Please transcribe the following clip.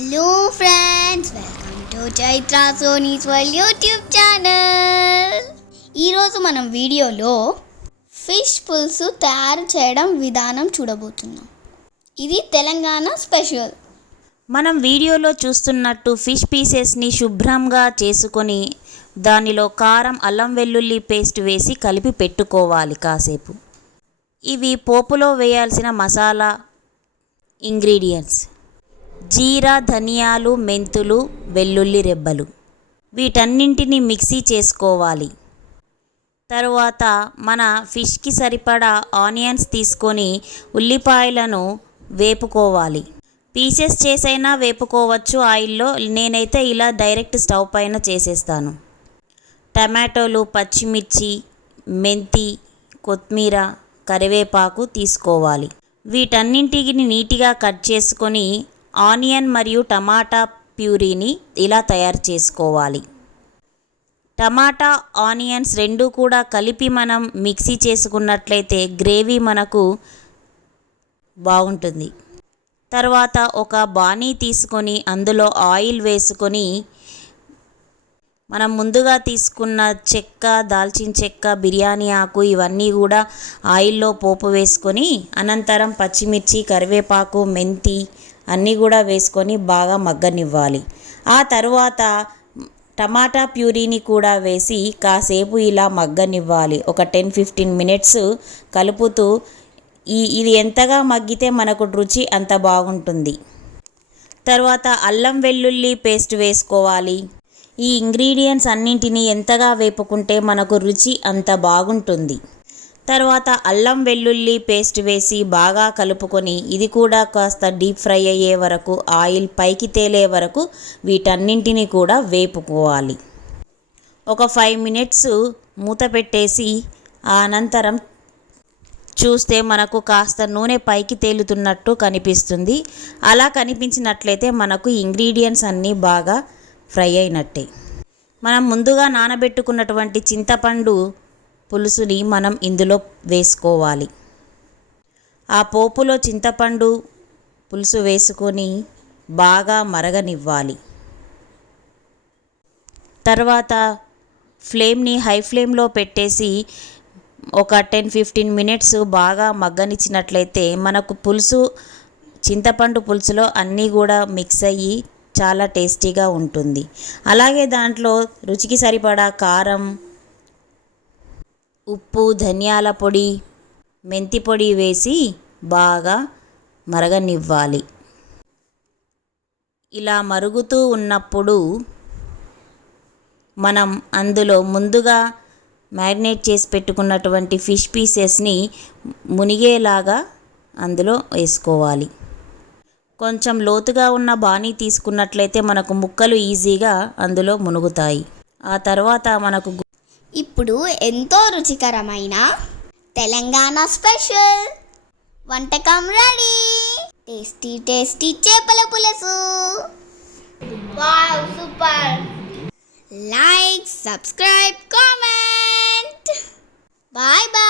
Hello friends welcome to Chaitra Soni's world YouTube channel ఈరోజు మనం వీడియోలో ఫిష్ పులుసు తయారు చేయడం విధానం చూడబోతున్నాం. ఇది తెలంగాణ స్పెషల్. మనం వీడియోలో చూస్తున్నట్టు ఫిష్ పీసెస్ని శుభ్రంగా చేసుకొని దానిలో కారం అల్లం వెల్లుల్లి పేస్ట్ వేసి కలిపి పెట్టుకోవాలి కాసేపు. ఇవి పోపులో వేయాల్సిన మసాలా ఇంగ్రీడియంట్స్. జీరా ధనియాలు మెంతులు వెల్లుల్లి రెబ్బలు. వీటన్నింటినీ మిక్సీ చేసుకోవాలి. తరువాత మన ఫిష్కి సరిపడా ఆనియన్స్ తీసుకొని ఉల్లిపాయలను వేపుకోవాలి. పీసెస్ చేసైనా వేపుకోవచ్చు ఆయిల్లో. నేనైతే ఇలా డైరెక్ట్ స్టవ్ పైన చేసేస్తాను. టమాటోలు పచ్చిమిర్చి మెంతి కొత్తిమీర కరివేపాకు తీసుకోవాలి. వీటన్నింటిని నీట్గా కట్ చేసుకొని ఆనియన్ మరియు టమాటా ప్యూరీని ఇలా తయారు చేసుకోవాలి. టమాటా ఆనియన్స్ రెండు కూడా కలిపి మనం మిక్సీ చేసుకున్నట్లయితే గ్రేవీ మనకు బాగుంటుంది. తర్వాత ఒక బాణీ తీసుకొని అందులో ఆయిల్ వేసుకొని మనం ముందుగా తీసుకున్న చెక్క దాల్చిన చెక్క బిర్యానీ ఆకు ఇవన్నీ కూడా ఆయిల్లో పోపు వేసుకొని అనంతరం పచ్చిమిర్చి కరివేపాకు మెంతి అన్నీ కూడా వేసుకొని బాగా మగ్గనివ్వాలి. ఆ తరువాత టమాటా ప్యూరీని కూడా వేసి కాసేపు ఇలా మగ్గనివ్వాలి. ఒక టెన్ ఫిఫ్టీన్ మినిట్స్ కలుపుతూ ఈ ఇది ఎంతగా మగ్గితే మనకు రుచి అంత బాగుంటుంది. తర్వాత అల్లం వెల్లుల్లి పేస్ట్ వేసుకోవాలి. ఈ ఇంగ్రీడియంట్స్ అన్నింటినీ ఎంతగా వేపుకుంటే మనకు రుచి అంత బాగుంటుంది. తర్వాత అల్లం వెల్లుల్లి పేస్ట్ వేసి బాగా కలుపుకొని ఇది కూడా కాస్త డీప్ ఫ్రై అయ్యే వరకు ఆయిల్ పైకి తేలే వరకు వీటన్నింటినీ కూడా వేపుకోవాలి. ఒక ఫైవ్ మినిట్స్ మూత పెట్టేసి ఆ అనంతరం చూస్తే మనకు కాస్త నూనె పైకి తేలుతున్నట్టు కనిపిస్తుంది. అలా కనిపించినట్లయితే మనకు ఇంగ్రీడియంట్స్ అన్నీ బాగా ఫ్రై అయినట్టే. మనం ముందుగా నానబెట్టుకున్నటువంటి చింతపండు పులుసుని మనం ఇందులో వేసుకోవాలి. ఆ పోపులో చింతపండు పులుసు వేసుకొని బాగా మరగనివ్వాలి. తర్వాత ఫ్లేమ్ని హై ఫ్లేమ్లో పెట్టేసి ఒక టెన్ ఫిఫ్టీన్ మినిట్స్ బాగా మగ్గనిచ్చినట్లయితే మనకు పులుసు చింతపండు పులుసులో అన్నీ కూడా మిక్స్ అయ్యి చాలా టేస్టీగా ఉంటుంది. అలాగే దాంట్లో రుచికి సరిపడా కారం ఉప్పు ధనియాల పొడి మెంతి పొడి వేసి బాగా మరగనివ్వాలి. ఇలా మరుగుతూ ఉన్నప్పుడు మనం అందులో ముందుగా మ్యారినేట్ చేసి పెట్టుకున్నటువంటి ఫిష్ పీసెస్ని మునిగేలాగా అందులో వేసుకోవాలి. కొంచెం లోతుగా ఉన్న బాణీ తీసుకున్నట్లయితే మనకు ముక్కలు ఈజీగా అందులో మునుగుతాయి. ఆ తర్వాత మనకు ఇప్పుడు ఎంతో రుచికరమైన తెలంగాణ స్పెషల్. వంటకం రెడీ టేస్టీ టేస్టీ చేపల పులుసు. Wow super. Like subscribe comment. Bye bye.